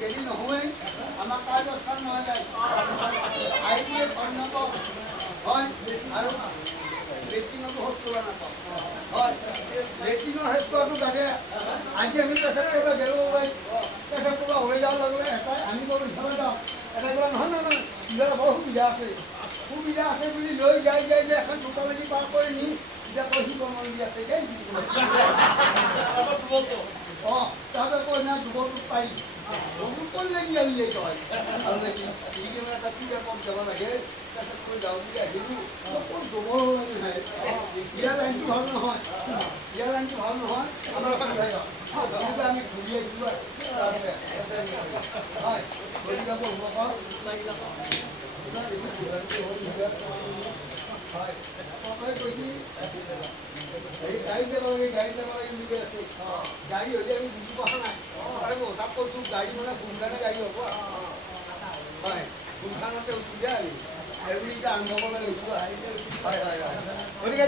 দেৰি নহয়েই আমাৰ কাৰ্যস্থান নহয় যায় আইটিয়ে উন্নত হয় আৰু লেট্ৰিনতো শৌচ কৰিব নাপাওঁ হয় লেট্ৰিনৰ শেষ কৰাটো লাগে আজি আমি পেচাব কৰিব গেলোঁ পেচাব কৰিব হৈ যাওঁ লগে এটাই আমি বাৰু ইফালে যাওঁ এটাই কয় নহয় নহয় ইফালে বৰ সুবিধা আছে বুলি লৈ যাই যে এখন চোতালেদি পাৰ কৰি নি এতিয়া কয় শিৱ মন্দিৰ আছে দেই অঁ তাহাঁতে কয় না যুৱটোত পাৰি বহুত কৰিলে কি আমি এই কয় আৰু নেকি এটা পূজা কম যাব লাগে তাৰপিছত কৈ যাওঁ বুলি আহিলোঁ ক'ত যুৱৰ লাগে নাই ইয়াৰ লাইনটো ভাল নহয় আমাৰ এখন উঠাই যাওঁ আমি ঘূৰি আহিছিলোঁ হয় ঘূৰি যাব হয় কৈছি গাড়ী যাব লাগে বুলি কৈ আছে গাড়ী হ'লে আমি বুজি পোৱা নাই তাক কৈছোঁ গাড়ী মানে সোনকালে গাড়ী হ'ব হয় সোনকালতে উঠি যায় আৰু বুলি এতিয়া আৰম্ভ কৰিবলৈ লৈছোঁ হয় গতিকে